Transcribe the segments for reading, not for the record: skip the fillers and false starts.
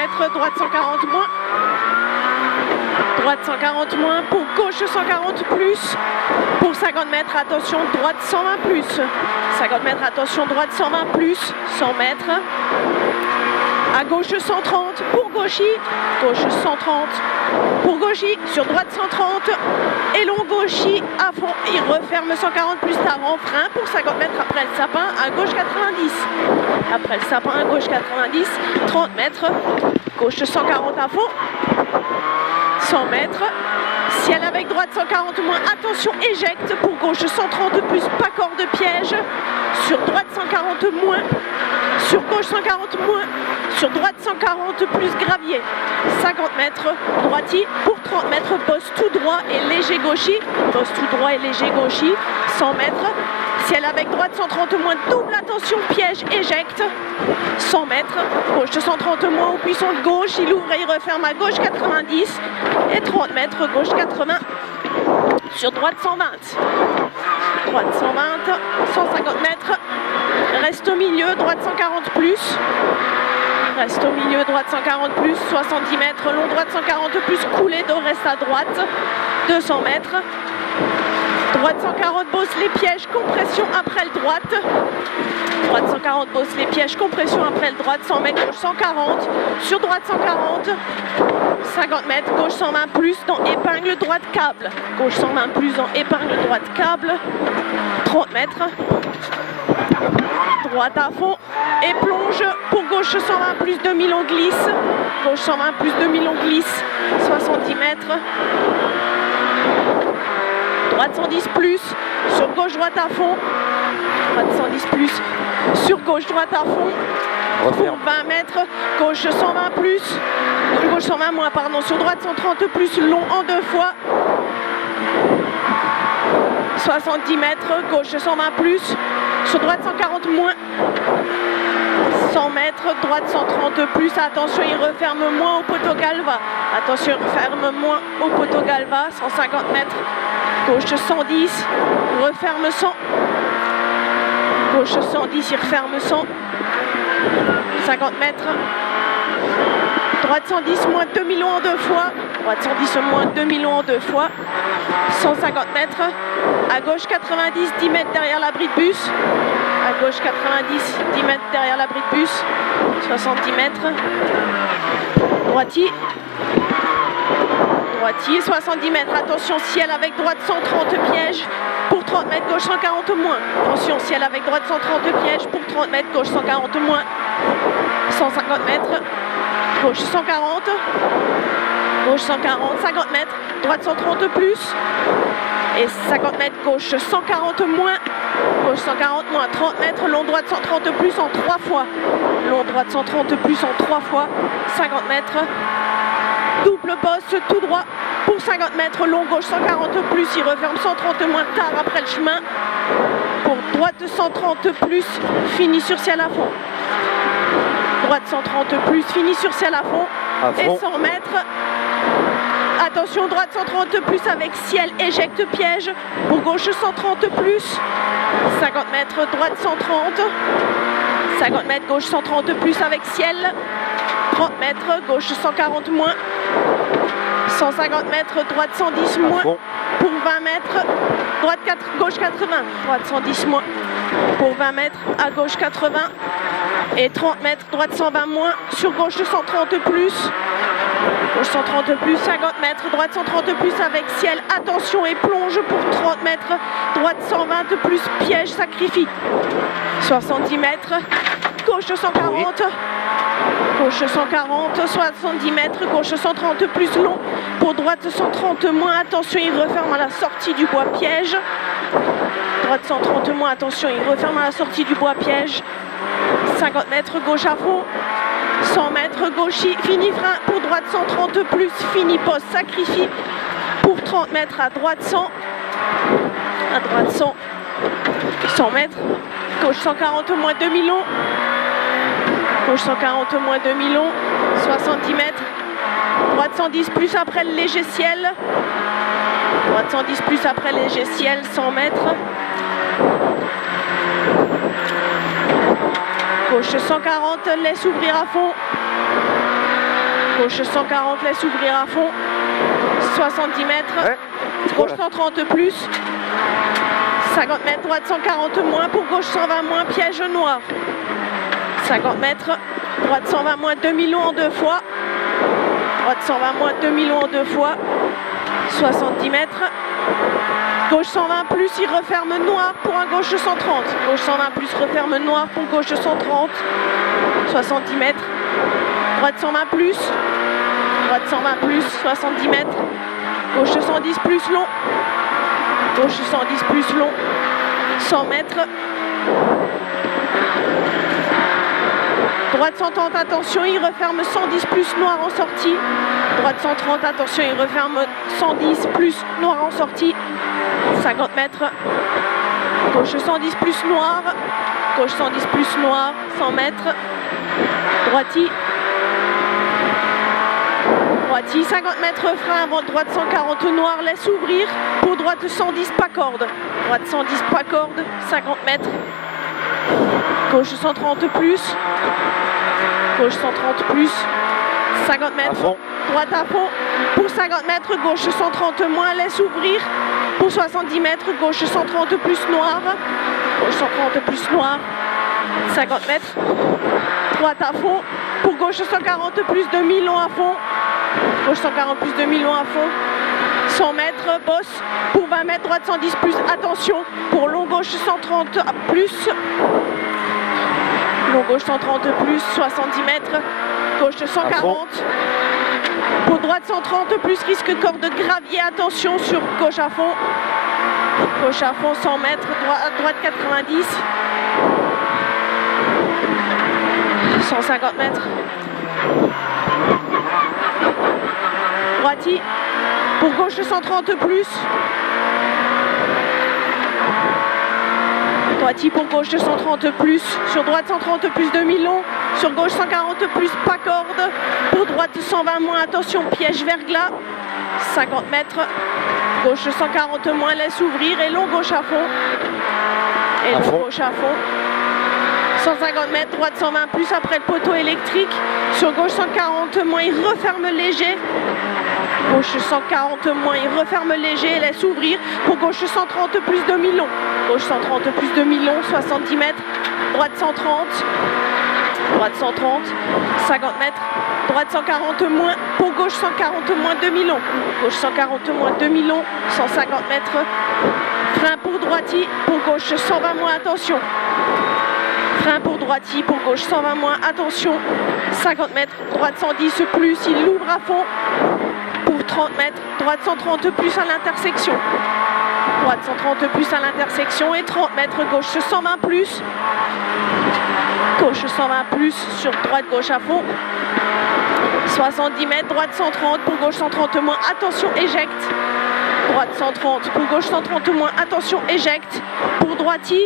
mètres, droite 140 moins. Droite 140 moins, pour gauche 140 plus. Pour 50 mètres, attention, droite 120 plus. 50 mètres, attention, droite 120 plus. 100 mètres. À gauche 130, pour gauchy. Gauche 130, pour gauchy. Sur droite 130. Et long gauchy à fond. Il referme 140 plus avant. Frein pour 50 mètres après le sapin. À gauche 90. Après le sapin, à gauche 90. 30 mètres. Gauche 140 à fond. 100 mètres. Ciel avec droite 140 moins. Attention, éjecte pour gauche 130 plus. Pas corde de piège. Sur droite 140 moins. Sur gauche 140 moins. Sur droite 140 plus gravier. 50 mètres droiti. Pour 30 mètres, bosse tout droit et léger gauchy. Bosse tout droit et léger gauchy. 100 mètres. Ciel avec droite 130 moins. Double attention, piège, éjecte. 100 mètres. Gauche 130 moins au buisson de gauche. Il ouvre et il referme à gauche 90. Et 30 mètres, gauche 80. Sur droite 120. Droite 120. 150 mètres. Reste au milieu, droite 140 plus. Reste au milieu, droite 140 plus. 70 mètres, long, droite 140 plus. Coulée d'eau, reste à droite. 200 mètres. Droite 140, bosse les pièges, compression après le droite. Droite 140, bosse les pièges, compression après le droite. 100 mètres, gauche 140. Sur droite 140. 50 mètres, gauche 120 plus dans épingle droite câble. Gauche 120 plus dans épingle droite câble. 30 mètres. Droite à fond et plonge pour gauche 120 plus 2000 on glisse. Gauche 120 plus 2000 on glisse. 70 mètres. Droite 110 plus. Sur gauche droite à fond. Droite 110 plus. Sur gauche droite à fond. Pour 20 mètres. Gauche 120 plus. Gauche 120 moins, pardon. Sur droite 130 plus. Long en 2 fois. 70 mètres. Gauche 120 plus. Sur droite 140 moins. 100 mètres, droite 130 plus. Attention, il referme moins au poteau galva. Attention, il referme moins au poteau galva. 150 mètres. Gauche 110. Referme 100. Gauche 110, il referme 100. 50 mètres. Droite 110 moins 2000 en 2 fois. Droite 110 moins 2000 en 2 fois. 150 mètres. À gauche 90, 10 mètres derrière l'abri de bus. À gauche 90, 10 mètres derrière l'abri de bus. 70 mètres. Droitier. Droitier, 70 mètres. Attention, ciel avec droite 130 pièges. Pour 30 mètres, gauche 140 moins. Attention, ciel avec droite 130 pièges. Pour 30 mètres, gauche 140 moins. 150 mètres. Gauche 140. Gauche 140, 50 mètres. Droite 130 plus. Et 50 mètres, gauche 140 moins. Gauche 140 moins, 30 mètres. Long droite 130 plus en 3 fois. Long droite 130 plus en 3 fois. 50 mètres. Double bosse tout droit pour 50 mètres. Long gauche 140 plus. Il referme 130 moins tard après le chemin. Pour droite 130 plus. Fini sur ciel à fond. Droite 130 plus. Fini sur ciel à fond. Et 100 mètres. Attention, droite 130 plus avec ciel, éjecte piège. Pour gauche 130 plus. 50 mètres, droite 130. 50 mètres, gauche 130 plus avec ciel. 30 mètres, gauche 140 moins. 150 mètres, droite 110 moins. Pour 20 mètres, gauche 80. Droite 110 moins. Pour 20 mètres, à gauche 80. Et 30 mètres, droite 120 moins. Sur gauche 130 plus. Gauche 130 plus, 50 mètres, droite 130 plus avec ciel, attention et plonge pour 30 mètres, droite 120 plus, piège, sacrifie. 70 mètres, gauche 140, gauche 140, 70 mètres, gauche 130 plus long, pour droite 130 moins, attention, il referme à la sortie du bois piège. Droite 130 moins, attention, il referme à la sortie du bois piège. 50 mètres, gauche à fond. 100 mètres, gauchy, fini frein, pour droite 130 plus, fini poste, sacrifie, pour 30 mètres, à droite 100, à droite 100, 100 mètres, gauche 140 moins 2000 long, gauche 140 moins 2000 long, 70 mètres, droite 110 plus après le léger ciel, droite 110 plus après le léger ciel, 100 mètres, gauche 140, laisse ouvrir à fond. Gauche 140, laisse ouvrir à fond. 70 mètres. Ouais. Gauche 130 plus. 50 mètres, droite 140 moins. Pour gauche 120 moins, piège noir. 50 mètres, droite 120 moins, demi-long en 2 fois. Droite 120 moins, demi-long en 2 fois. 70 mètres. Gauche 120 plus, il referme noir pour un gauche 130. Gauche 120 plus, referme noir pour gauche 130. 70 mètres. Droite 120 plus. Droite 120 plus, 70 mètres. Gauche 110 plus long. Gauche 110 plus long. 100 mètres. Droite 130, attention, il referme 110 plus noir en sortie. Droite 130, attention, il referme 110 plus noir en sortie. 50 mètres. Gauche 110 plus noir. Gauche 110 plus noir. 100 mètres. Droiti. Droiti, 50 mètres frein avant droite 140 noir, laisse ouvrir. Pour droite 110 pas corde. Droite 110 pas corde. 50 mètres. Gauche 130 plus. Gauche 130 plus. 50 mètres. À fond. Droite à fond. Pour 50 mètres, gauche 130 moins, laisse ouvrir. Pour 70 mètres, gauche 130 plus noir. Gauche 130 plus noir. 50 mètres. Droite à fond. Pour gauche 140 plus demi-long à fond. Gauche 140 plus demi-long à fond. 100 mètres, bosse. Pour 20 mètres, droite 110 plus. Attention. Pour long gauche 130 plus. Long gauche 130 plus. 70 mètres. Gauche 140. Pour droite 130 plus, risque corde gravier, attention sur gauche à fond. Gauche à fond, 100 mètres, droite 90. 150 mètres. Droiti. Pour gauche 130 plus. Droiti pour gauche 130 plus. Sur droite 130 plus demi-long. Sur gauche 140 plus, pas corde. Pour droite 120 moins, attention, piège verglas. 50 mètres. Gauche 140 moins, laisse ouvrir. Et long gauche à fond. Et long gauche à fond. 150 mètres, droite 120 plus après le poteau électrique. Sur gauche 140 moins, il referme léger. Gauche 140 moins, il referme léger et laisse ouvrir. Pour gauche 130 plus demi-long. Gauche 130 plus demi-long, 70 mètres. Droite 130. Droite 130. 50 mètres. Droite 140 moins. Pour gauche 140 moins demi-long. Gauche 140 moins demi-long, 150 mètres. Frein pour droiti. Pour gauche 120 moins, attention. Frein pour droiti, pour gauche 120 moins, attention. 50 mètres, droite 110 plus, il l'ouvre à fond. Pour 30 mètres, droite 130 plus à l'intersection. Droite 130 plus à l'intersection et 30 mètres, gauche 120 plus. Gauche 120 plus, sur droite gauche à fond. 70 mètres, droite 130, pour gauche 130 moins, attention, éjecte. Droite 130, pour gauche 130 moins, attention, éjecte. Pour droiti,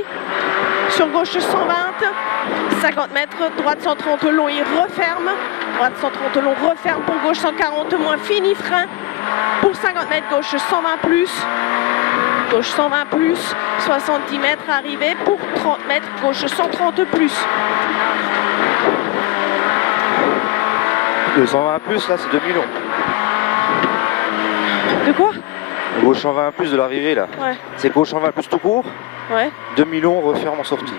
sur gauche 120, 50 mètres, droite 130 long, il referme. Droite 130 long, referme. Pour gauche 140 moins, fini, frein. Pour 50 mètres, gauche 120 plus. Gauche 120 plus, 70 mètres, arrivé. Pour 30 mètres, gauche 130 plus. Le 120 plus, là, c'est demi-long. De quoi? Gauche 120 plus de l'arrivée, là. Ouais. C'est gauche 120 plus tout court. Ouais. Demi-long, referme en sortie.